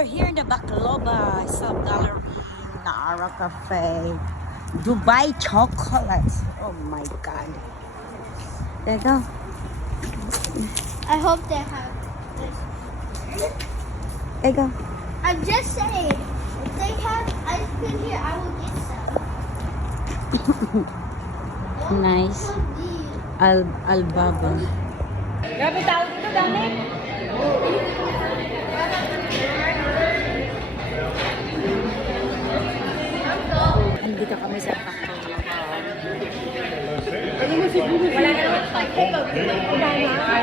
We're here in the Baklova sub-gallery in Nara Cafe. Dubai chocolates. Oh my god. There you go. I hope they have this. There you go. I'm just saying, if they have ice cream here, I will get some. Nice. So deep. Albaba. Grabe tao dito, dami. Andito kami sa Baklova.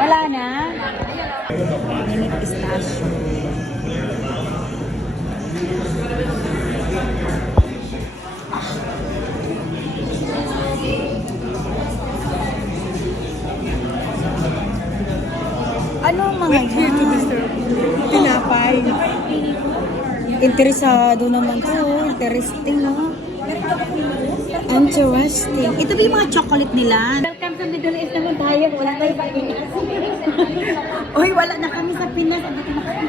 Wala na. Init pistachio. Ano ang mga yan? Tinapay. Interesado naman to. Interesting, no? Interesting. Ito ba yung mga chocolate nila? Welcome sa Middle East naman tayo. Wala tayo ba Pinas? Uy, wala na kami sa Pinas. Andito na kami.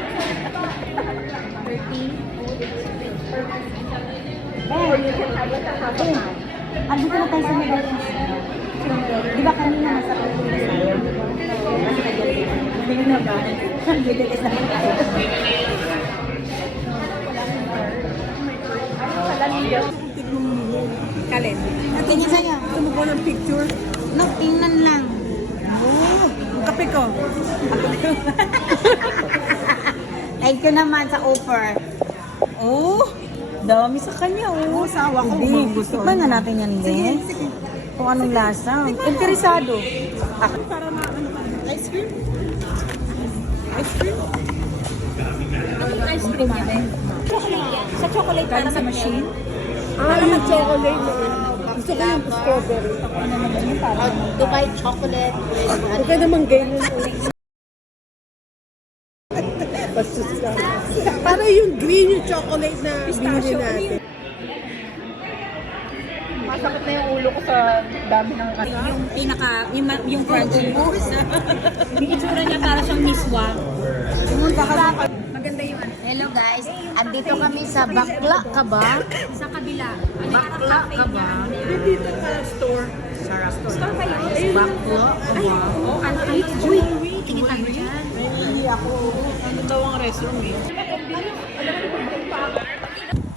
30. Andito na tayo sa Middle East. Di ba kanina nasa Pilipinas tayo? Hindi na ba? Middle East naman tayo. Kalin. Tingin sa'yo. Gusto mo ko ng picture? No, tingnan lang. Oo. Kape ko. Thank you naman sa offer. Oh, dami sa kanya. Oh, Asawa ko, Hindi. gusto. Tikman na natin yan din. Kung anong lasa. Interesado. Para na ano ka? Ice cream? Ice cream? Ice cream yan. Sa chocolate para sa machine. Yung chocolate. Gusto ko yung strawberry. Dubai chocolate with Huwag ka naman ganyan. Bastos ka. Para yung green yung chocolate na binili natin. Masakit na yung ulo ko sa dami ng Yung pinaka, yung crunchy. Yung itsura niya para siyang miswa. maganda yung ano. Hello guys, andito kami sa Bakla Kaba. Sa kabila. Bakla Kaba. Dito ka store. Sarap. Store kayo? Bakla Kaba. Oh, ano kayo? Uy, tingin tayo dyan. Ano daw ang restaurant eh?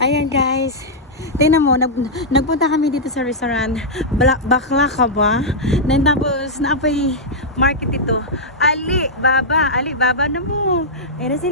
Ayan guys. Tingnan mo, nagpunta kami dito sa restaurant Bakla Kaba. Tapos naapay market ito. Ali Baba na mo. Ayan na sila.